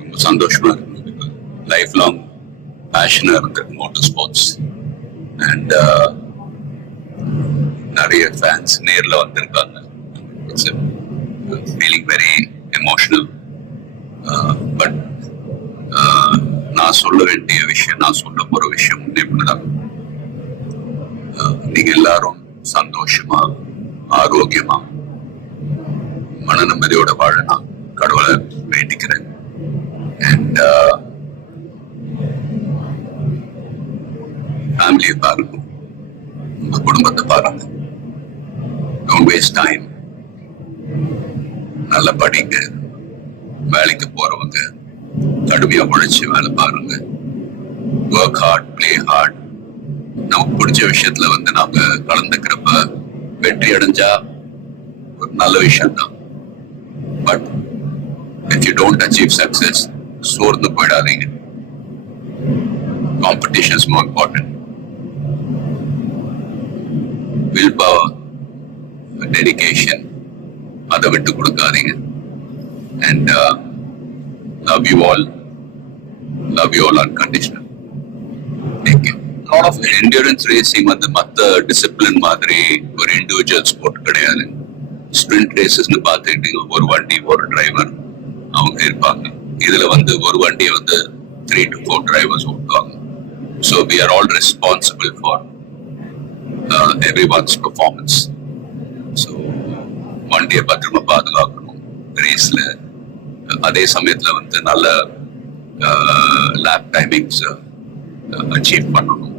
ரொம்ப சந்தோஷமா இருக்கு. லைஃப் லாங் பேஷனா இருந்திருக்கு மோட்டார் ஸ்போர்ட்ஸ். அண்ட் நிறைய ஃபேன்ஸ் நேர்ல வந்திருக்காங்க. It's feeling very emotional. But நான் சொல்ல வேண்டிய விஷயம், நான் சொல்ல போற விஷயம் இப்படிதான். நீங்க எல்லாரும் சந்தோஷமா, ஆரோக்கியமா, மன நிம்மதியோட வாழ நான் கடவுளை வேண்டிக்கிறேன். அண்ட் ஃபேமிலியை பாருங்க, உங்க குடும்பத்தை பாருங்க. Don't waste time. நல்லா படிங்க. வேலைக்கு போறவங்க கடுமையா உழைச்சு வேலை பாருங்க. Work hard, play hard. நமக்கு பிடிச்ச விஷயத்துல நாம கலந்துக்கிறப்ப வெற்றி அடைஞ்சா ஒரு நல்ல விஷயம் தான். But if you don't achieve success, சோர்ந்து போயிடாதீங்க. Competition is more important. Willpower, dedication, அதை விட்டு கொடுக்காதீங்க. And love you all unconditional. Thank you. A lot of endurance racing மத்த டிசிப்ளின் மாதிரி ஒரு இண்டிவிஜுவல் ஸ்போர்ட் கிடையாது. ஸ்பிரிண்ட் ரேசஸ்னு பார்த்துக்கிட்டீங்க, ஒரு வண்டி ஒரு டிரைவர் அவங்க இருப்பாங்க. இதுல ஒரு வண்டியை 3 to 4 டிரைவர்ஸ் ஓட்டுவாங்க. So we are all responsible for everyone's performance. So வண்டியை பத்திரமா பாதுகாக்கணும் ரேஸ்ல. அதே சமயத்துல நல்ல லேப் டைமிங்ஸ் அச்சீவ் பண்ணணும்.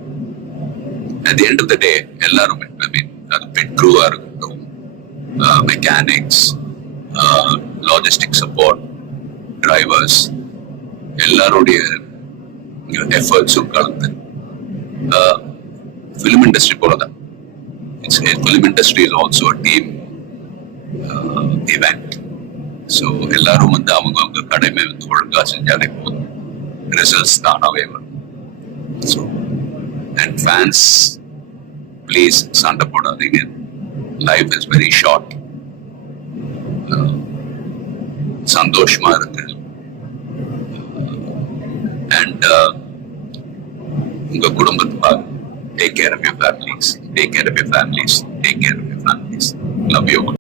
At the end of the day, எல்லாரும் அது பிட் க்ரூவா இருக்கட்டும், மெக்கானிக்ஸ், லாஜிஸ்டிக் சப்போர்ட், டிரைவர்ஸ், எல்லாருடைய எஃபர்ட்ஸும் கலந்து ஃபிலிம் இண்டஸ்ட்ரி போலதான். Film industry is also a team event. So எல்லாரும் அவங்க கடமை ஒழுங்கா செஞ்சாலே போதும், ரிசல்ட்ஸ் தானாவே வரும். ஸோ அண்ட் ஃபேன்ஸ், ப்ளீஸ் சண்டை போடாதீங்க. Life is very short. சந்தோஷமா இருக்கு. அண்ட் உங்க குடும்பத்தை take care of your families. Take care of your families. Love you all.